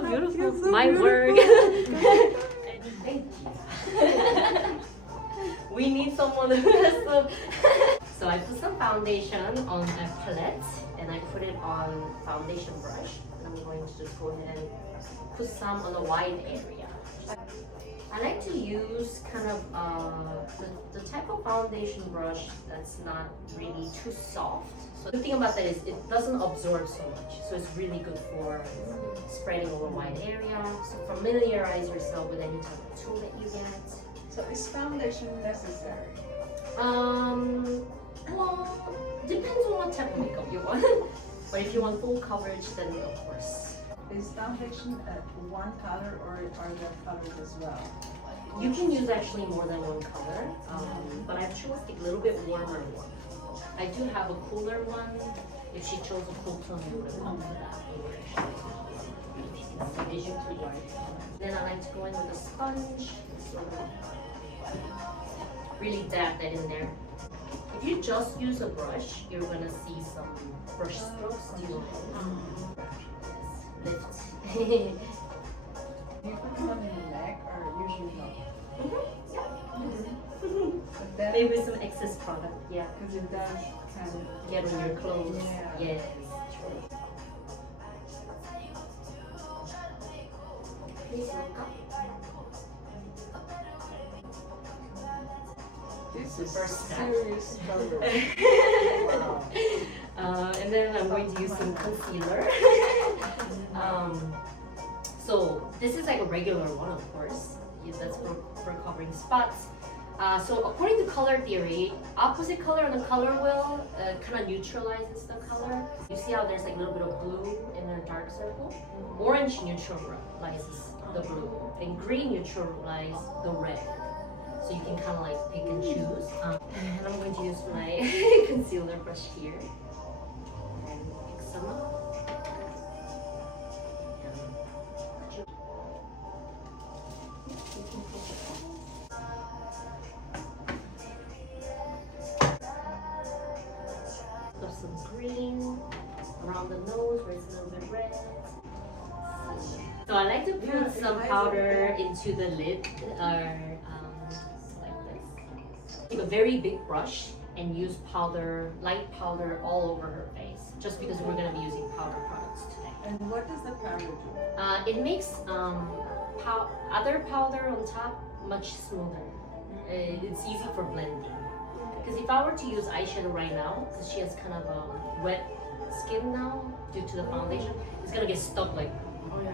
so beautiful. so My work. Thank you. We need someone who has some. So I put some foundation on a palette and I put it on foundation brush. And I'm going to just go ahead and put some on a wide area. I like to use kind of the type of foundation brush that's not really too soft. So the thing about that is it doesn't absorb so much. So it's really good for spreading over a wide area. So familiarize yourself with any type of tool that you get. So is foundation necessary? Well, depends on what type of makeup you want. But if you want full coverage, then of course. Is foundation one color or are there colors as well? You can use actually more than one color, but I chose a little bit warmer one. I do have a cooler one. If she chose a cool tone, we would have gone for that. Is you too dark. Then I like to go in with a sponge, sort of really dab that in there. If you just use a brush, you're gonna see some brush strokes. Do you lift? Do you put them on your neck or usually no? But then, Maybe some excess product, yeah. because it does kind of Get on your clothes. Yeah. Yes, true. Please look up. this is First step. serious struggle. Wow. And then I'm going to use some concealer. So this is like a regular one, of course. Yeah, that's for covering spots. So according to color theory, opposite color on the color wheel kind of neutralizes the color. You see how there's like a little bit of blue in a dark circle? Orange neutralizes the blue, and green neutralizes the red. So you can kind of like pick and choose. And I'm going to use my concealer brush here and pick some up. Some green around the nose where it's a little bit red. So I like to put some powder into the lid, or like this. Take a very big brush and use powder, light powder all over her face, just because we're going to be using powder products today. And what does the powder do? It makes other powder on top much smoother. It's easy for blending. Because if I were to use eyeshadow right now, because she has kind of a wet skin now due to the foundation, it's gonna get stuck like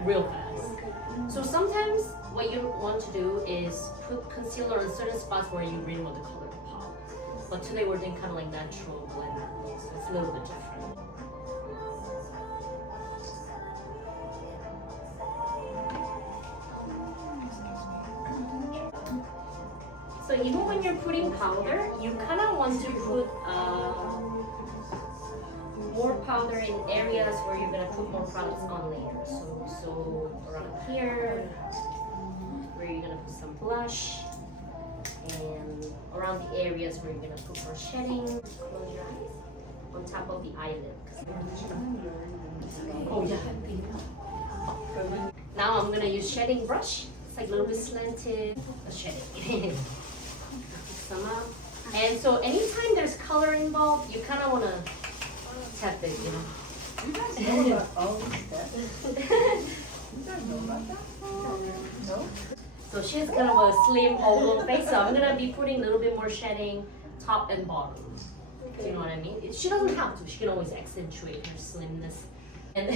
real fast. So sometimes what you want to do is put concealer on certain spots where you really want the color to pop. But today we're doing kind of like natural blend, so it's a little bit different. So even when you're putting powder, you kind of want to put more powder in areas where you're gonna put more products on later. So around here, where you're gonna put some blush, and around the areas where you're gonna put more shedding. Close your eyes. On top of the eyelid. Oh yeah. Now I'm gonna use shedding brush. It's like a little bit slanted. Shedding. Some up. And so anytime there's color involved, you kind of want to tap it, you know. You guys know about all these steps? You guys know about that? No? So she has kind of a slim oval face, so I'm going to be putting a little bit more shedding top and bottom. Do you know what I mean? She doesn't have to. She can always accentuate her slimness. And,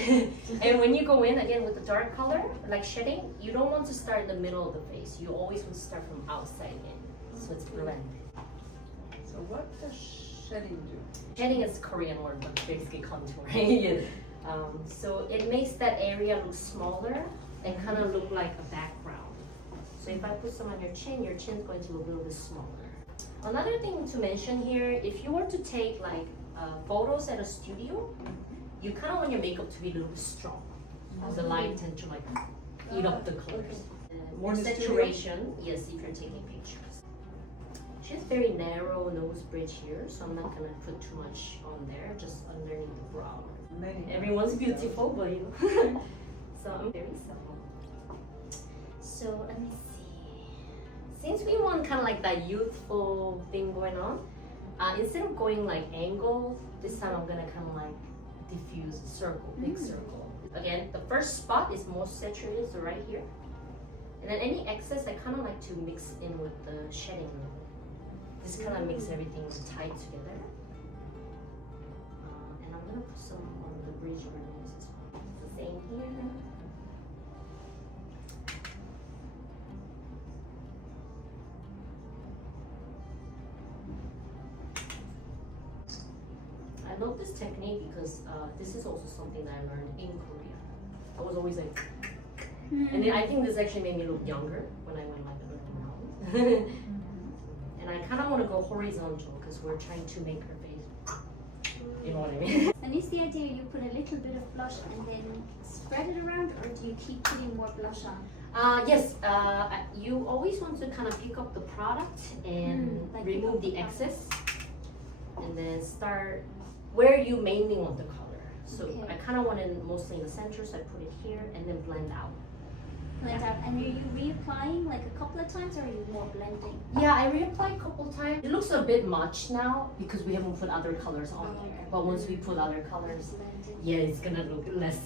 and when you go in, again, with the dark color, like shedding, you don't want to start in the middle of the face. You always want to start from outside in. So it's blended. So what does shedding do? Shedding is Korean word, but basically contouring. So it makes that area look smaller and kind of look like a background. So if I put some on your chin's going to look a little bit smaller. Another thing to mention here, if you were to take like photos at a studio, you kind of want your makeup to be a little bit strong. The light tend to like eat up the colors. More saturation, yes, if you're taking pictures. She has very narrow nose bridge here, so I'm not gonna put too much on there, just underneath the brow. Everyone's beautiful, but you know. So I'm very simple. So let me see. Since we want kind of like that youthful thing going on, instead of going like angle, this time I'm gonna kind of like diffuse circle, big circle. Again, the first spot is most saturated, so right here. And then any excess, I kind of like to mix in with the shedding. This kind of makes everything tight together. And I'm gonna put some on the bridge areas as well. It's the same here. I love this technique because this is also something that I learned in Korea. I was always like, and then I think this actually made me look younger when I went like a little round. And I kind of want to go horizontal because we're trying to make her face. You know what I mean? And is the idea you put a little bit of blush and then spread it around, or do you keep putting more blush on? Yes, you always want to kind of pick up the product and like remove the excess, and then start where you mainly want the color. So Okay. I kind of want it mostly in the center, so I put it here and then blend out. Blend out. And are you reapplying like a couple of times, or are you more blending? Yeah, I reapplied a couple times. It looks a bit much now because we haven't put other colors on Oh, here. okay. But once we put other colors, Blending. yeah, it's gonna look less,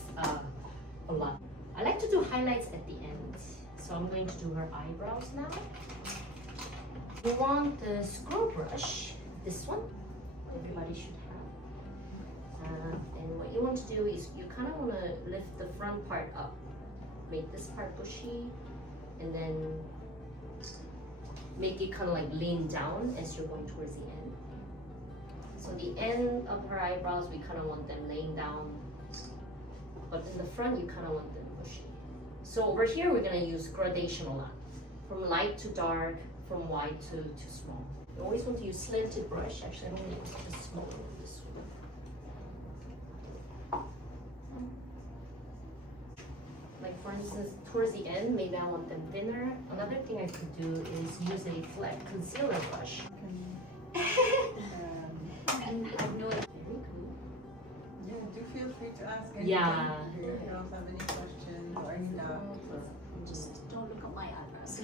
a lot. I like to do highlights at the end. So I'm going to do her eyebrows now. You want the screw brush, this one, everybody should have. And what you want to do is you kind of want to lift the front part up. Make this part bushy, and then make it kind of like lean down as you're going towards the end. So the end of her eyebrows, we kind of want them laying down, but in the front, you kind of want them bushy. So over here, we're gonna use gradation a lot, from light to dark, from wide to small. You always want to use slanted brush. Actually, I'm gonna use a smaller one, this one. Like for instance, towards the end, maybe I want them thinner. Another thing I could do is use a flat concealer brush. And I have no idea. Very cool. Yeah, do feel free to ask anything. Yeah. If you don't have any questions or any doubts. Just don't look at my eyebrows.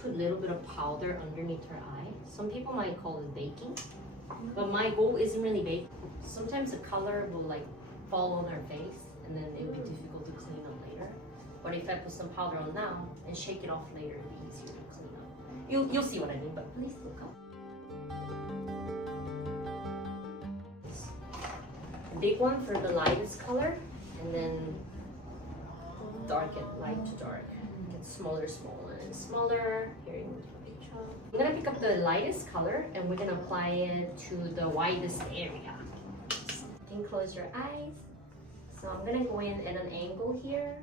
Put a little bit of powder underneath her eye. Some people might call it baking, but my goal isn't really bake. Sometimes the color will like fall on her face, and then it will be difficult to clean up later. But if I put some powder on now and shake it off later, it'll be easier to clean up. You'll see what I mean, but please look up. Big one for the lightest color, and then darken light to dark. Get smaller, smaller, and smaller. Here you go. I'm gonna pick up the lightest color and we're gonna apply it to the widest area. You can close your eyes. So I'm gonna go in at an angle here.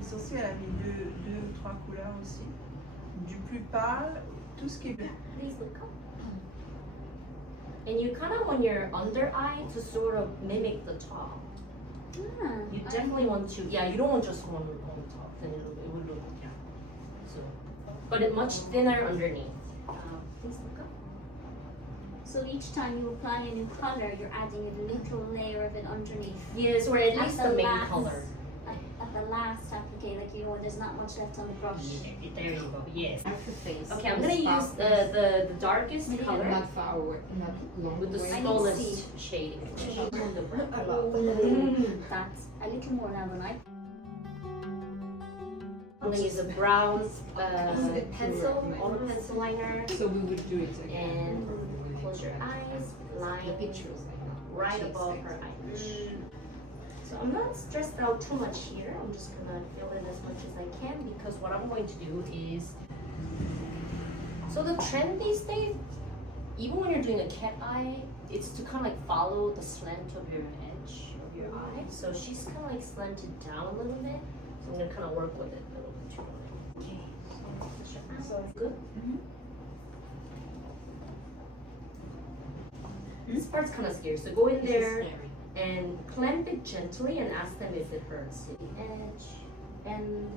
Ceci, elle a mis deux ou trois couleurs aussi. Du plus pâle, tout ce qui est Please look up. And you kind of want your under eye to sort of mimic the top. You definitely want to, yeah, you don't want just one on top, then it will look, yeah. So, but it much thinner underneath. Please look up. So each time you apply a new color, you're adding a little layer of it underneath. Yes, or at least the main color. At the last applique, like you know, when there's not much left on the brush. Yeah, there you go, yes. Half the face. Okay, I'm gonna use the darkest Maybe color Not far away, not long with the way. I need to smallest see. shading. That's a little more now than I. I'm gonna use a brown pencil, auto pencil liner, So we would do it again. and close your eyes, line The pictures. right above her eyelash. So I'm not stressed out too much here. I'm just gonna fill in as much as I can because what I'm going to do is, so the trend these days, even when you're doing a cat eye, it's to kind of like follow the slant of your edge of your eye. So she's kind of like slanted down a little bit. So I'm gonna kind of work with it a little bit too. Okay. So good. This part's kind of scary. So go in there and clamp it gently and ask them if it hurts. The edge and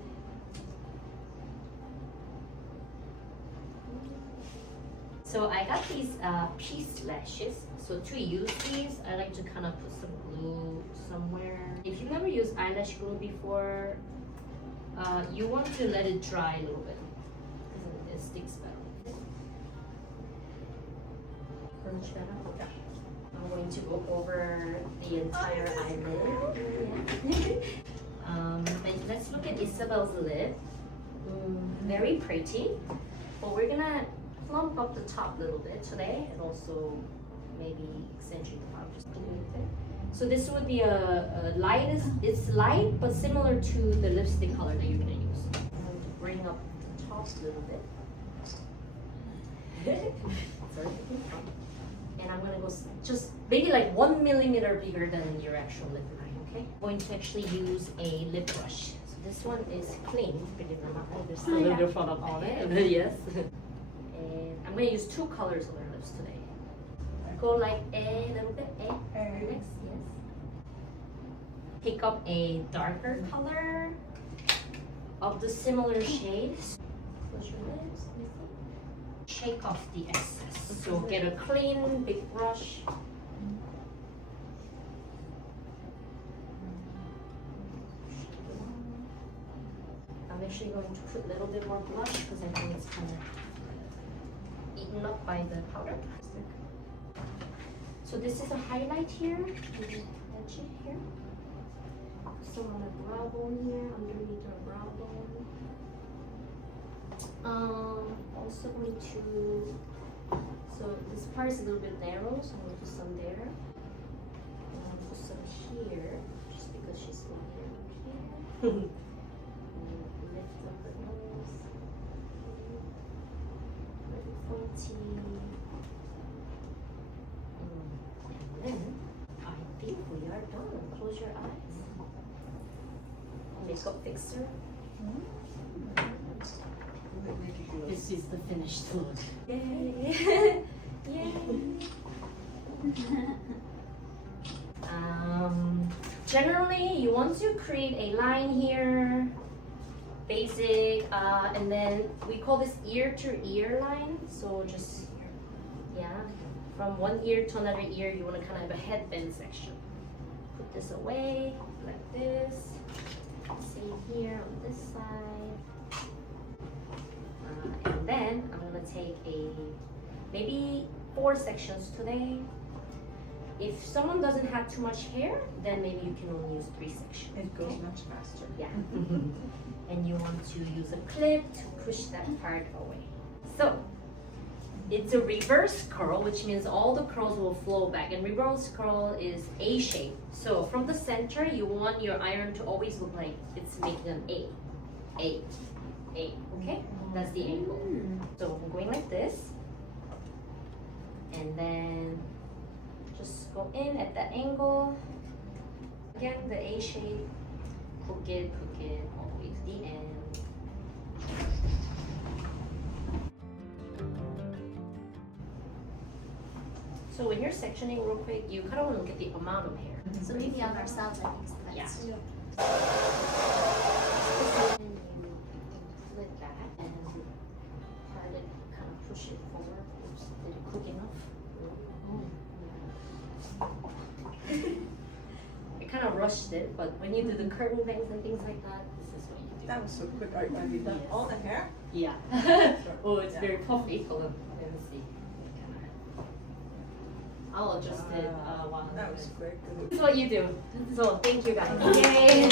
So I got these piece lashes. So to use these, I like to kind of put some glue somewhere. If you've never used eyelash glue before, you want to let it dry a little bit. It sticks better. I'm going to go over the entire eyelid. Let's look at Isabel's lip. Very pretty. But we're gonna plump up the top a little bit today, and also maybe accentuate the bottom just a little bit. So this would be a light. It's light, but similar to the lipstick color that you're gonna use. I'm going to bring up the top a little bit. Sorry. And I'm gonna go just maybe like 1 millimeter bigger than your actual lip line. Okay. I'm going to actually use a lip brush. So this one is clean, believe it or not. There's still a little bit of product on it. Yes. And I'm gonna use 2 colors on our lips today. Go like a little bit, next, yes. Pick up a darker color of the similar shades. Close your lips. Shake off the excess. So get a clean big brush. I'm actually going to put a little bit more blush because I think it's kind of eaten up by the powder. So this is a highlight here, the edge here. So on the brow bone here, underneath our brow bone. Also going to, so this part is a little bit narrow, so I'm going to put some there. And I'm going to put some here, just because she's going here. Lift up her nose. Very pointy. And then I think we are done. Close your eyes. Makeup fixer. This is the finished look. Yay! Yay! Generally, you want to create a line here, basic, and then we call this ear to ear line. So just, yeah, from one ear to another ear, you want to kind of have a headband section. Put this away like this. Same here on this side. And then I'm gonna take maybe 4 sections today. If someone doesn't have too much hair, then maybe you can only use 3 sections. It goes much faster. Yeah. And you want to use a clip to push that part away. So it's a reverse curl, which means all the curls will flow back. And reverse curl is A shape. So from the center, you want your iron to always look like it's making an A. A. A. Okay? That's the angle. So I'm going like this. And then just go in at that angle. Again, the A shape. Hook it all the way to the end. So when you're sectioning real quick, you kind of want to look at the amount of hair. So maybe on ourselves, I think so. Yeah. And you flip that and part it, kind of push it forward. Oops, did it quick enough? I kind of rushed it, but when you do the curtain bangs and things like that, this is what you do. That was so quick. Have you done all the hair? Yeah. Oh, it's very puffy. Hold on. Let me see. I'll adjust it while I'm That doing was it. quick. This is what you do. So thank you guys. Yay!